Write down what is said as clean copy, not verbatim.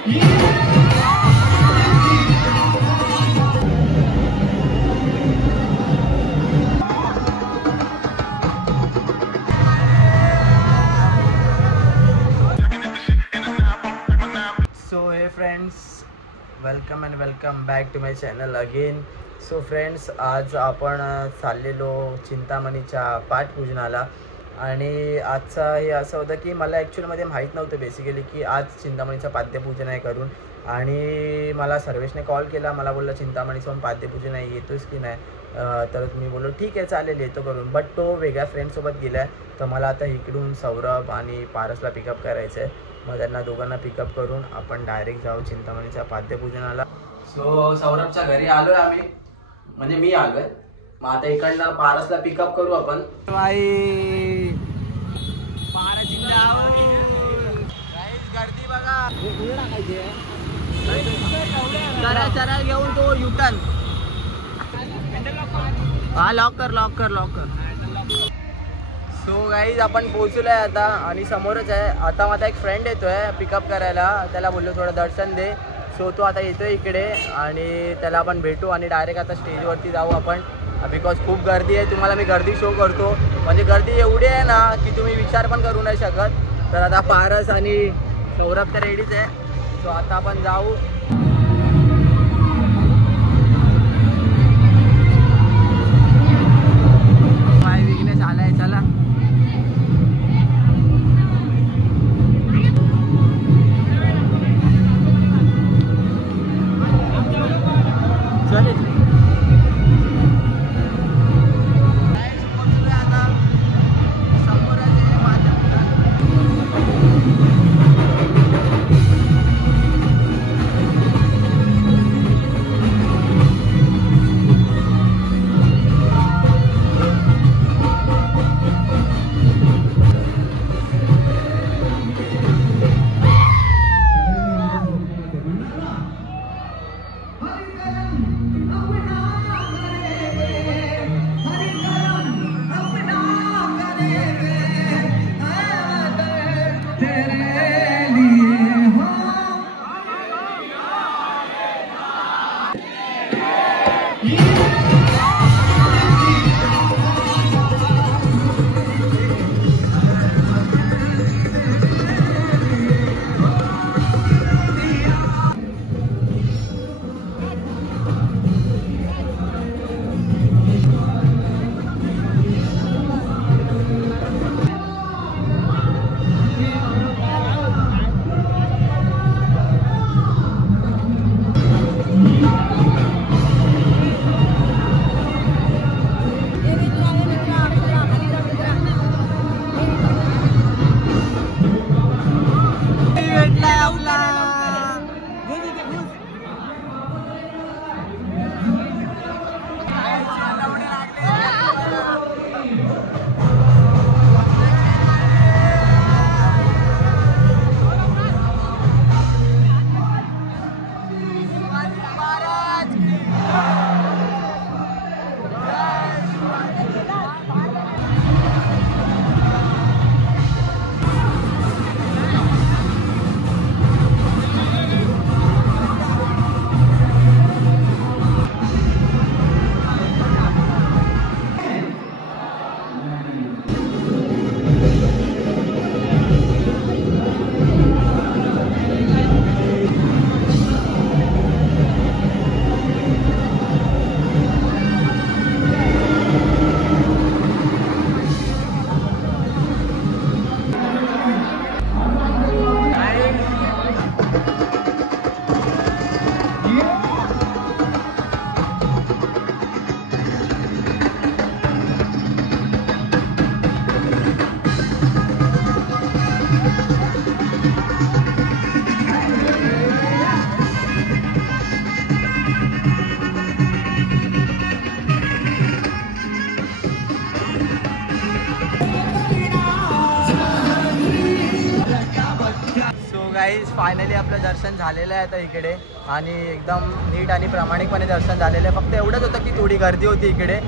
So hey friends, welcome and welcome back to my channel again. So friends, आज आपण चाललेलो चिंतामणीच्या पाठपूजनाला. आणि आजचा हे असं होतं की मला ॲक्च्युअलमध्ये माहीत नव्हतं बेसिकली की आज चिंतामणीचं पाद्यपूजन आहे करून. आणि मला सर्वेशने कॉल केला, मला बोलला चिंतामणीचं पाद्यपूजन आहे, येतोस की नाही. तर मी बोललो ठीक आहे चालेल येतो करून. बट तो वेगळ्या फ्रेंडसोबत गेला आहे, तर मला आता इकडून सौरभ आणि पारसला पिकअप करायचं आहे. मग त्यांना दोघांना पिकअप करून आपण डायरेक्ट जाऊ चिंतामणीच्या पाद्यपूजनाला. सो सौरभच्या घरी आलोय आम्ही, म्हणजे मी आलोय. मग आता इकडनं पारसला पिकअप करू आपण. गर्दी बघा, चरा घेऊन तो युटर्न. हा लॉक कर. सो गाईज आपण पोहोचलोय आता आणि समोरच आहे. आता माझा एक फ्रेंड येतोय पिकअप करायला, त्याला बोललो थोडं दर्शन दे. सो तो आता येतोय इकडे आणि त्याला आपण भेटू आणि डायरेक्ट आता स्टेजवरती जाऊ आपण. बिकॉज खूप गर्दी आहे, तुम्हाला मी गर्दी शो करतो. म्हणजे गर्दी एवढी आहे ना की तुम्ही विचार पण करू नाही शकत. तर आता पारस आणि सौरभ तर रेडीच आहे. सो आता आपण जाऊ. काय विघ्नेश आलाय, चला. गाईज फायनली आपलं दर्शन झालेलं आहे आता इकडे आणि एकदम नीट आणि प्रामाणिकपणे दर्शन झालेलं आहे. फक्त एवढंच होतं की थोडी गर्दी होती इकडे.